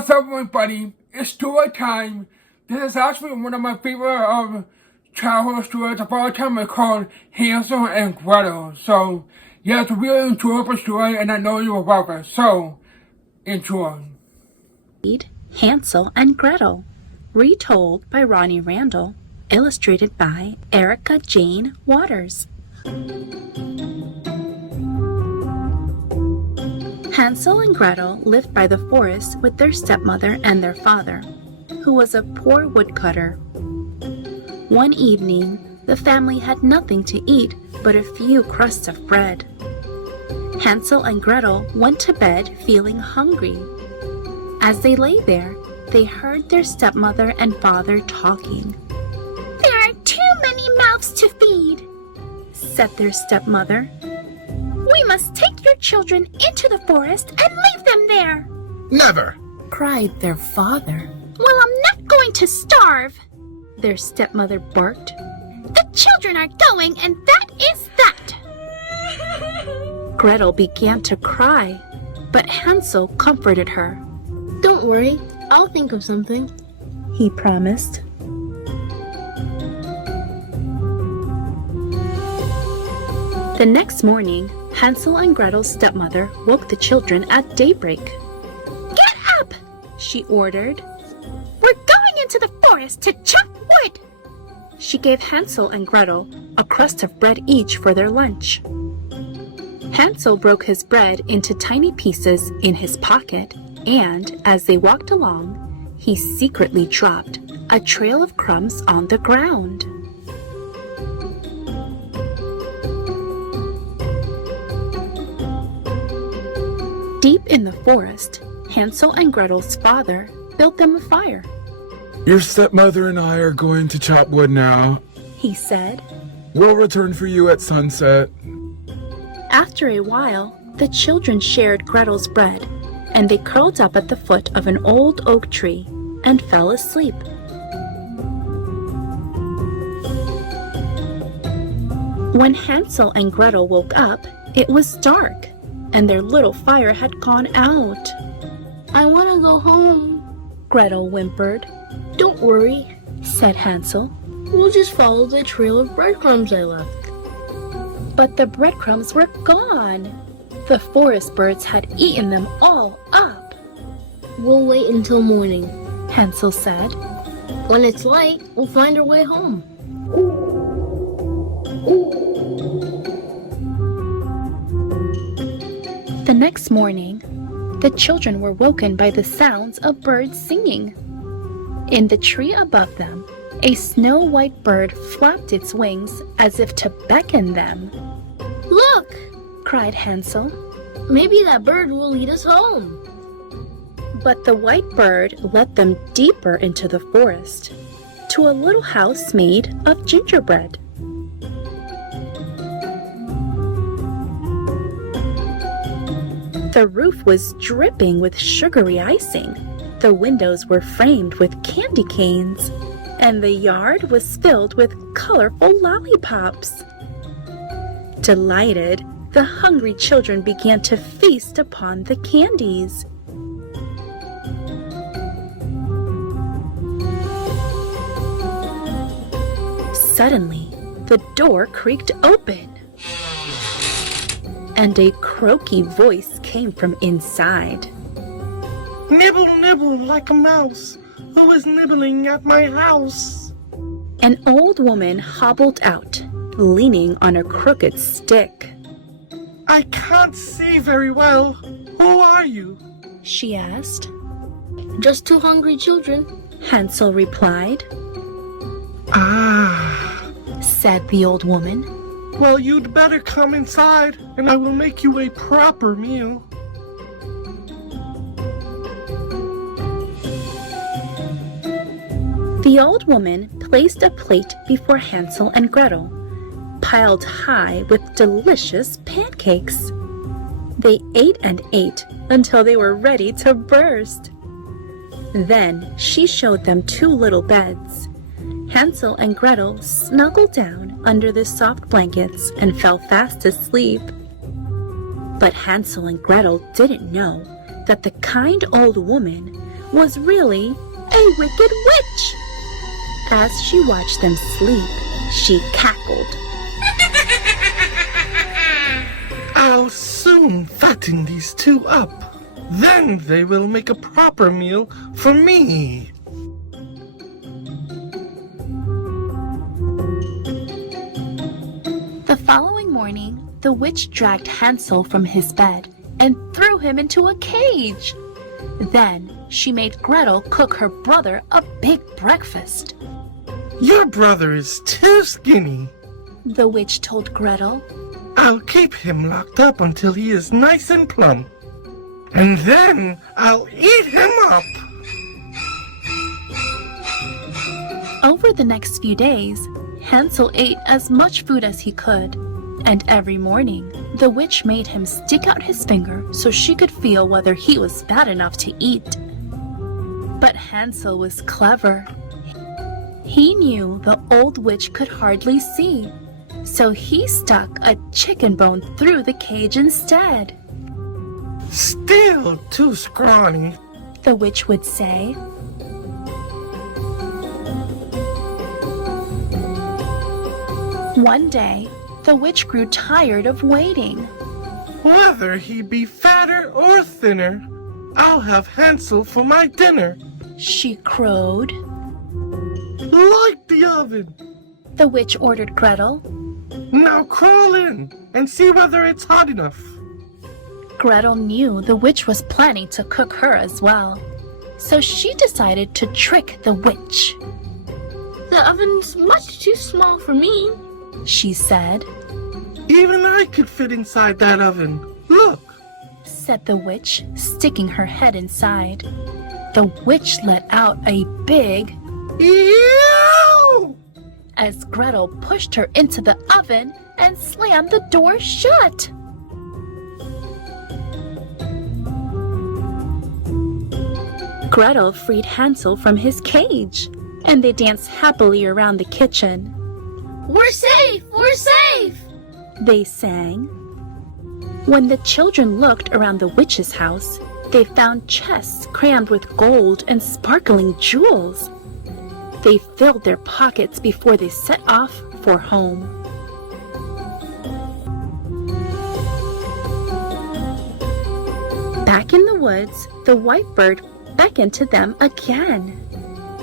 What's up, everybody? It's story time. This is actually one of my favorite childhood stories of all time. It's called Hansel and Gretel. So, yeah, it's a really enjoyable story, and I know you will love it. So, enjoy. Hansel and Gretel, retold by Ronnie Randall, illustrated by Erica Jane Waters. Hansel and Gretel lived by the forest with their stepmother and their father, who was a poor woodcutter. One evening, the family had nothing to eat but a few crusts of bread. Hansel and Gretel went to bed feeling hungry. As they lay there, they heard their stepmother and father talking. "There are too many mouths to feed," said their stepmother. "We must take your children into the forest and leave them there." "Never!" cried their father. "Well, I'm not going to starve," their stepmother barked. "The children are going, and that is that." Gretel began to cry, but Hansel comforted her. "Don't worry, I'll think of something," he promised. The next morning, Hansel and Gretel's stepmother woke the children at daybreak. "Get up!" she ordered. "We're going into the forest to chop wood." She gave Hansel and Gretel a crust of bread each for their lunch. Hansel broke his bread into tiny pieces in his pocket, and as they walked along, he secretly dropped a trail of crumbs on the ground. Deep in the forest, Hansel and Gretel's father built them a fire. "Your stepmother and I are going to chop wood now. He said. We'll return for you at sunset." After a while, the children shared Gretel's bread, and they curled up at the foot of an old oak tree and fell asleep. When Hansel and Gretel woke up, it was dark, and their little fire had gone out. "I want to go home." Gretel whimpered. "Don't worry, Said Hansel. we'll just follow the trail of breadcrumbs I left." But the breadcrumbs were gone. The forest birds had eaten them all up. "We'll wait until morning. Hansel said. When it's light, we'll find our way home." The next morning, the children were woken by the sounds of birds singing. In the tree above them, a snow-white bird flapped its wings as if to beckon them. "Look! Cried Hansel. Maybe that bird will lead us home." But the white bird led them deeper into the forest, to a little house made of gingerbread. The roof was dripping with sugary icing. The windows were framed with candy canes, and the yard was filled with colorful lollipops. Delighted, the hungry children began to feast upon the candies. Suddenly, the door creaked open, and a croaky voice came from inside. "Nibble, nibble like a mouse. Who is nibbling at my house?" An old woman hobbled out, leaning on a crooked stick. "I can't see very well. Who are you?" She asked. "Just two hungry children." Hansel replied. "Ah, Said the old woman. well, you'd better come inside, and I will make you a proper meal." The old woman placed a plate before Hansel and Gretel, piled high with delicious pancakes. They ate and ate until they were ready to burst. Then she showed them two little beds. Hansel and Gretel snuggled down under the soft blankets and fell fast asleep. But Hansel and Gretel didn't know that the kind old woman was really a wicked witch. As she watched them sleep, she cackled. I'll soon fatten these two up. Then they will make a proper meal for me. The following morning, the witch dragged Hansel from his bed and threw him into a cage. Then she made Gretel cook her brother a big breakfast. Your brother is too skinny. The witch told Gretel. I'll keep him locked up until he is nice and plump. And then I'll eat him up. Over the next few days, Hansel ate as much food as he could, and every morning the witch made him stick out his finger so she could feel whether he was fat enough to eat. But Hansel was clever. He knew the old witch could hardly see, so he stuck a chicken bone through the cage instead. Still too scrawny. The witch would say. One day, the witch grew tired of waiting. Whether he be fatter or thinner, I'll have Hansel for my dinner. She crowed. Light the oven. The witch ordered Gretel. Now crawl in and see whether it's hot enough. Gretel knew the witch was planning to cook her as well, so she decided to trick the witch. The oven's much too small for me. She said. Even I could fit inside that oven. Look. Said the witch, sticking her head inside. The witch let out a big Ew! as Gretel pushed her into the oven and slammed the door shut. Gretel freed Hansel from his cage, and they danced happily around the kitchen. We're safe! We're safe! They sang. When the children looked around the witch's house, they found chests crammed with gold and sparkling jewels. They filled their pockets before they set off for home. Back in the woods, the white bird beckoned to them again.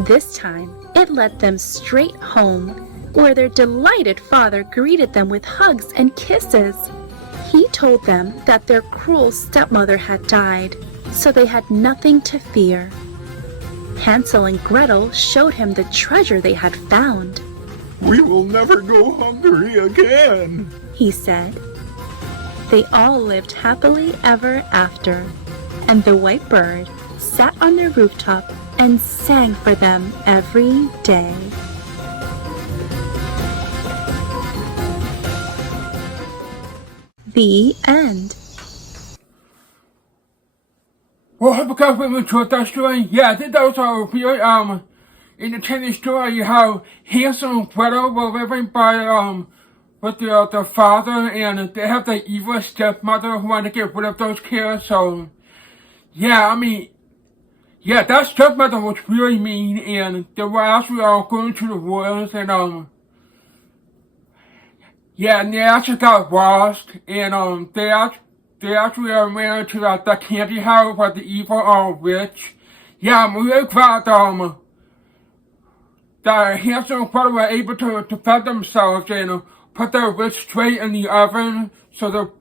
This time, it led them straight home, where their delighted father greeted them with hugs and kisses. He told them that their cruel stepmother had died, so they had nothing to fear. Hansel and Gretel showed him the treasure they had found. We will never go hungry again, He said. They all lived happily ever after, and the white bird sat on their rooftop and sang for them every day. The end. Well, I hope you guys really enjoyed that story. Yeah, I think that was a really entertaining story. How Hansel and Gretel were living by with their father, and they have the evil stepmother who wanted to get rid of those kids. So yeah, I mean, yeah, that stepmother was really mean, and they were actually going to the woods, and yeah, and they actually got lost, and they actually ran into the candy house with the evil witch. Yeah, I'm really glad that Hansel and Gretel were able to defend themselves and put their witch straight in the oven. So the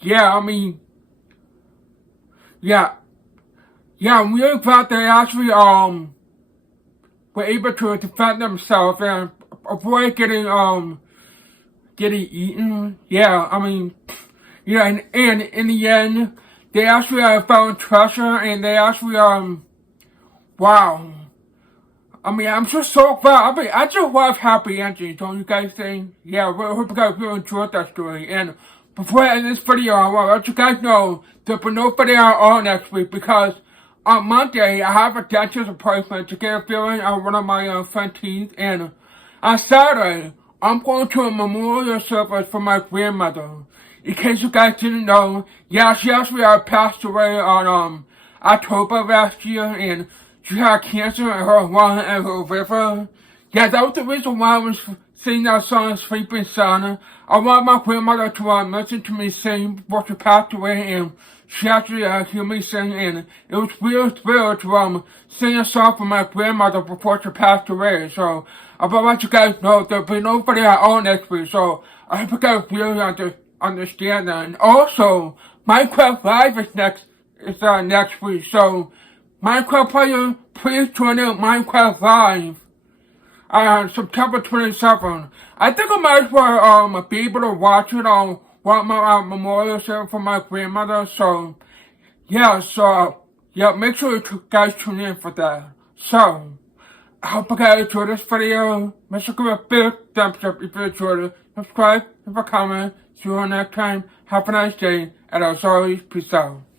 yeah, I mean, yeah, I'm really glad they actually were able to defend themselves and avoid getting eaten. Yeah, I mean, yeah, and in the end, they actually found treasure, and they actually wow. I mean, I'm just so glad. I mean, I just love happy endings, don't you guys think? Yeah, I hope you guys really enjoyed that story. And before I end this video, I want to let you guys know there'll be no video on next week because on Monday, I have a dentist appointment to get a filling on one of my front teeth, and on Saturday, I'm going to a memorial service for my grandmother. In case you guys didn't know, yeah, she actually passed away on October last year, and she had cancer in her lung and her liver. Yeah, that was the reason why I was singing that song, Sleeping Son. I want my grandmother to listen to me sing before she passed away, and she actually heard me sing, and it was real thrill to sing a song for my grandmother before she passed away. So I want to let you guys know there'll be no video at all next week. So I hope you guys really understand that. And also, Minecraft Live is next week. So Minecraft player, please join in Minecraft Live. September 27th. I think I might as well be able to watch it on one of my memorial service for my grandmother. So yeah, make sure you guys tune in for that. So I hope you guys enjoyed this video. Make sure to give a big thumbs up if you enjoyed it. Subscribe, leave a comment. See you all next time. Have a nice day, and as always, peace out.